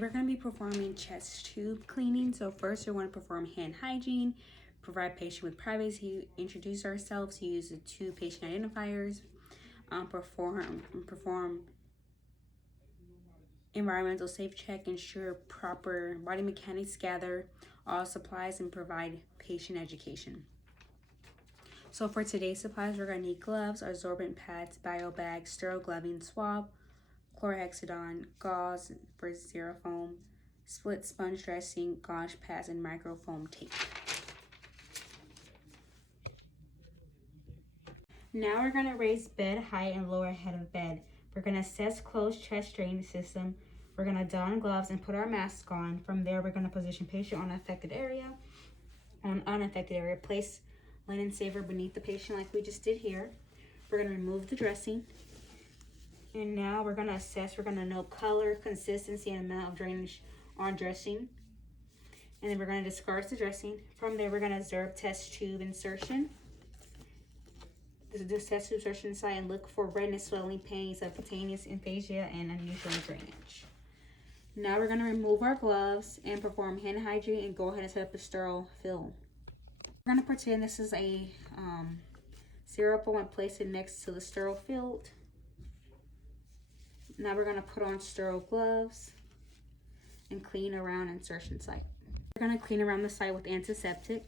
We're going to be performing chest tube cleaning. So first, we're going to perform hand hygiene, provide patient with privacy, introduce ourselves, use the 2 patient identifiers, perform environmental safe check, ensure proper body mechanics, gather all supplies, and provide patient education. So for today's supplies, we're going to need gloves, absorbent pads, bio bags, sterile gloving, swab, chlorhexidine, gauze for Xerofoam, split sponge dressing, gauze pads, and microfoam tape. Now we're going to raise bed height and lower head of bed. We're going to assess closed chest drainage system. We're going to don gloves and put our mask on. From there, we're going to position patient on affected area. On unaffected area, place linen saver beneath the patient like we just did here. We're going to remove the dressing. And now we're going to assess. We're going to note color, consistency, and amount of drainage on dressing. And then we're going to discard the dressing. From there, we're going to observe test tube insertion. This test tube insertion site and look for redness, swelling, pain, subcutaneous aphasia, and unusual drainage. Now we're going to remove our gloves and perform hand hygiene and go ahead and set up a sterile fill. We're going to pretend this is a Xerofoam and place it next to the sterile field. Now we're going to put on sterile gloves and clean around insertion site. We're going to clean around the site with antiseptic.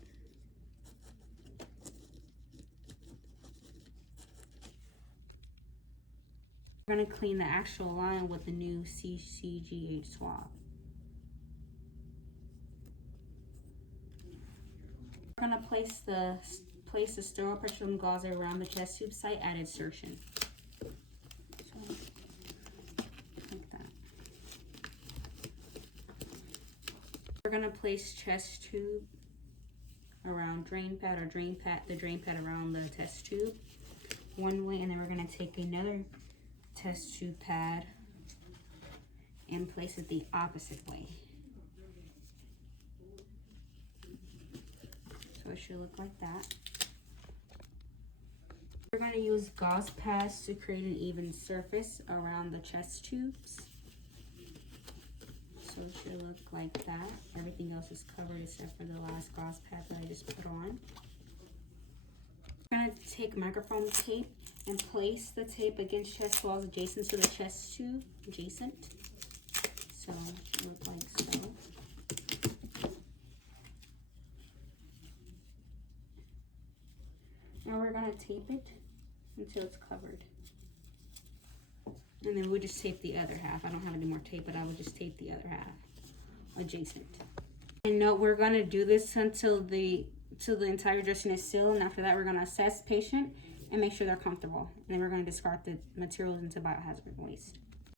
We're going to clean the actual line with the new CCGH swab. We're going to place the sterile petroleum gauze around the chest tube site at insertion. So, like that. We're going to place chest tube around drain pad, or the drain pad around the test tube one way, and then we're going to take another test tube pad and place it the opposite way. So it should look like that. We're going to use gauze pads to create an even surface around the chest tubes. So it should look like that. Everything else is covered except for the last gauze pad that I just put on. We're going to take microfoam tape and place the tape against chest walls adjacent to the chest tube. So it look like so. Now we're going to tape it until it's covered. And then we'll just tape the other half. I don't have any more tape, but I will just tape the other half adjacent. And note, we're going to do this until the entire dressing is sealed, and after that we're going to assess patient and make sure they're comfortable. And then we're going to discard the materials into biohazard waste.